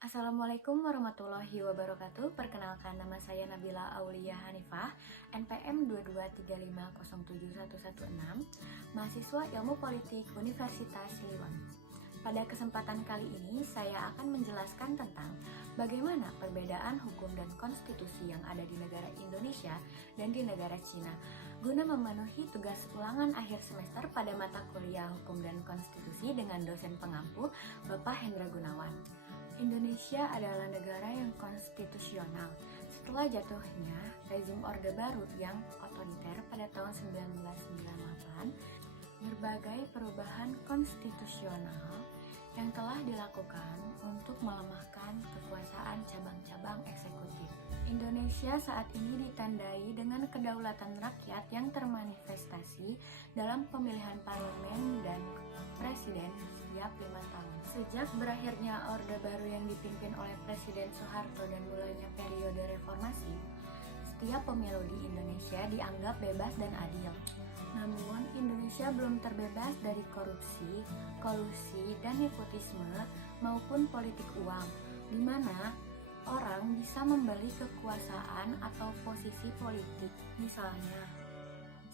Assalamualaikum warahmatullahi wabarakatuh. Perkenalkan, nama saya Nabila Aulia Hanifah, NPM 223507116, mahasiswa Ilmu Politik Universitas Siliwangi. Pada kesempatan kali ini, saya akan menjelaskan tentang bagaimana perbedaan hukum dan konstitusi yang ada di negara Indonesia dan di negara Cina, guna memenuhi tugas ulangan akhir semester pada mata kuliah Hukum dan Konstitusi dengan dosen pengampu, Bapak Hendra Gunawan. Indonesia adalah negara yang konstitusional. Setelah jatuhnya rezim Orde Baru yang otoriter pada tahun 1998, berbagai perubahan konstitusional yang telah dilakukan untuk melemahkan kekuasaan cabang-cabang eksekutif. Indonesia saat ini ditandai dengan kedaulatan rakyat yang termanifestasi dalam pemilihan parlemen dan presiden setiap 5 tahun. Sejak berakhirnya Orde Baru yang dipimpin oleh Presiden Soeharto dan mulainya periode reformasi, setiap pemilu di Indonesia dianggap bebas dan adil. Namun, Indonesia belum terbebas dari korupsi, kolusi, dan nepotisme maupun politik uang, di mana orang bisa membeli kekuasaan atau posisi politik. Misalnya,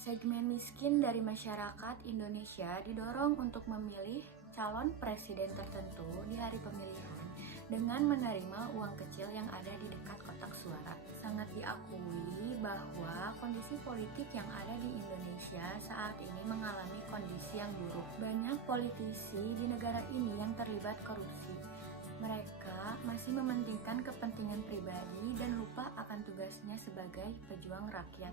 segmen miskin dari masyarakat Indonesia didorong untuk memilih calon presiden tertentu di hari pemilihan dengan menerima uang kecil yang ada di dekat kotak suara. Sangat diakui bahwa kondisi politik yang ada di Indonesia saat ini mengalami kondisi yang buruk. Banyak politisi di negara ini yang terlibat korupsi. Mereka masih mementingkan kepentingan pribadi dan lupa akan tugasnya sebagai pejuang rakyat.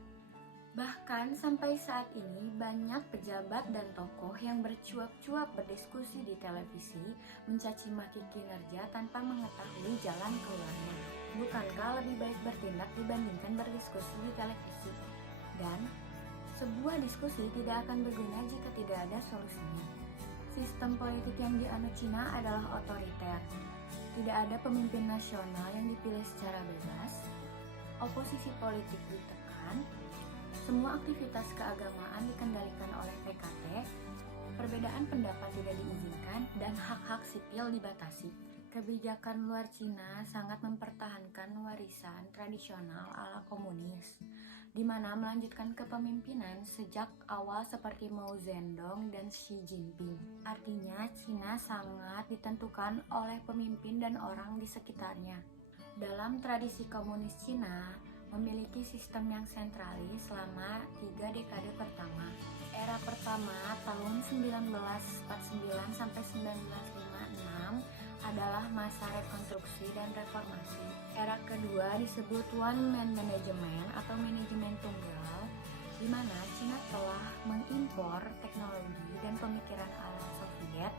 Bahkan sampai saat ini banyak pejabat dan tokoh yang bercuap-cuap berdiskusi di televisi mencaci maki kinerja tanpa mengetahui jalan keluarnya. Bukankah lebih baik bertindak dibandingkan berdiskusi di televisi? Dan sebuah diskusi tidak akan berguna jika tidak ada solusinya. Sistem politik yang dianut Cina adalah otoriter. Tidak ada pemimpin nasional yang dipilih secara bebas. Oposisi politik ditekan. Semua aktivitas keagamaan dikendalikan oleh PKT, perbedaan pendapat tidak diizinkan, dan hak-hak sipil dibatasi. Kebijakan luar Cina sangat mempertahankan warisan tradisional ala komunis, di mana melanjutkan kepemimpinan sejak awal seperti Mao Zedong dan Xi Jinping. Artinya, Cina sangat ditentukan oleh pemimpin dan orang di sekitarnya. Dalam tradisi komunis Cina, memiliki sistem yang sentralis selama 3 dekade pertama. Era pertama tahun 1949 sampai 1956 adalah masa rekonstruksi dan reformasi. Era kedua disebut One Man Management atau manajemen tunggal, di mana Cina telah mengimpor teknologi dan pemikiran ala Soviet,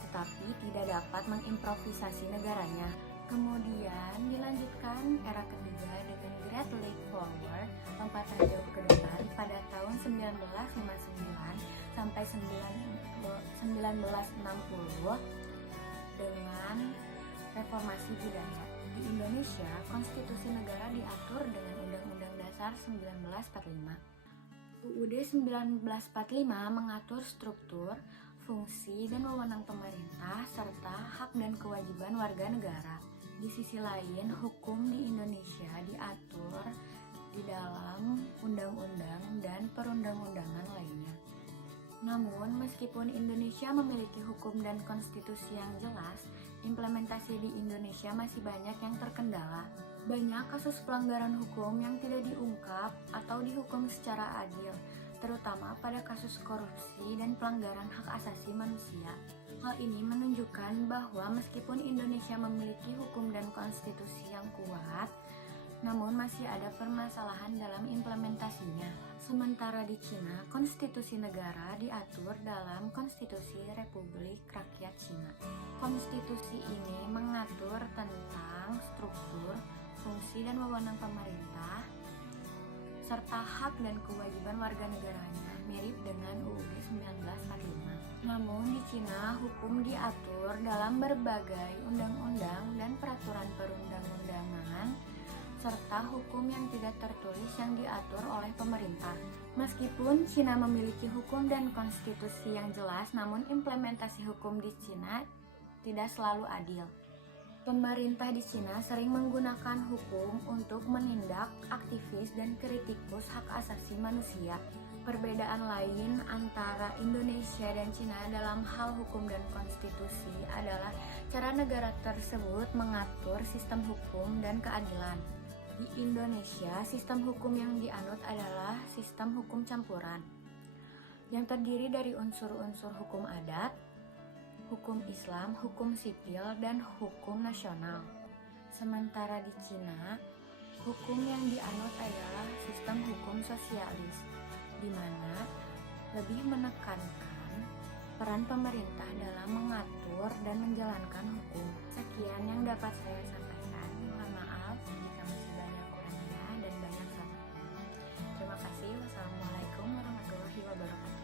tetapi tidak dapat mengimprovisasi negaranya. Kemudian dilanjutkan era ketiga dengan Great Leap Forward, lompatan jauh ke depan pada tahun 1959 sampai 1960 dengan reformasi budaya. Di Indonesia, konstitusi negara diatur dengan Undang-Undang Dasar 1945. UUD 1945 mengatur struktur, fungsi, dan wewenang pemerintah serta hak dan kewajiban warga negara. Di sisi lain, hukum di Indonesia diatur di dalam undang-undang dan perundang-undangan lainnya. Namun, meskipun Indonesia memiliki hukum dan konstitusi yang jelas, implementasi di Indonesia masih banyak yang terkendala. Banyak kasus pelanggaran hukum yang tidak diungkap atau dihukum secara adil, terutama pada kasus korupsi dan pelanggaran hak asasi manusia. Hal ini menunjukkan bahwa meskipun Indonesia memiliki hukum dan konstitusi yang kuat, namun masih ada permasalahan dalam implementasinya. Sementara di Cina, konstitusi negara diatur dalam Konstitusi Republik Rakyat Cina. Konstitusi ini mengatur tentang struktur, fungsi dan wewenang pemerintah, serta hak dan kewajiban warga negaranya, mirip dengan UUD 1945. Namun di Cina, hukum diatur dalam berbagai undang-undang dan peraturan perundang-undangan, serta hukum yang tidak tertulis yang diatur oleh pemerintah. Meskipun Cina memiliki hukum dan konstitusi yang jelas, namun implementasi hukum di Cina tidak selalu adil. Pemerintah di Cina sering menggunakan hukum untuk menindak aktivis dan kritikus hak asasi manusia. Perbedaan lain antara Indonesia dan Cina dalam hal hukum dan konstitusi adalah cara negara tersebut mengatur sistem hukum dan keadilan. Di Indonesia, sistem hukum yang dianut adalah sistem hukum campuran, yang terdiri dari unsur-unsur hukum adat, hukum Islam, hukum sipil, dan hukum nasional. Sementara di Cina, hukum yang dianut adalah sistem hukum sosialis, di mana lebih menekankan peran pemerintah dalam mengatur dan menjalankan hukum. Sekian yang dapat saya sampaikan. Mohon maaf jika masih banyak kurangnya dan banyak salahnya. Terima kasih. Wassalamualaikum warahmatullahi wabarakatuh.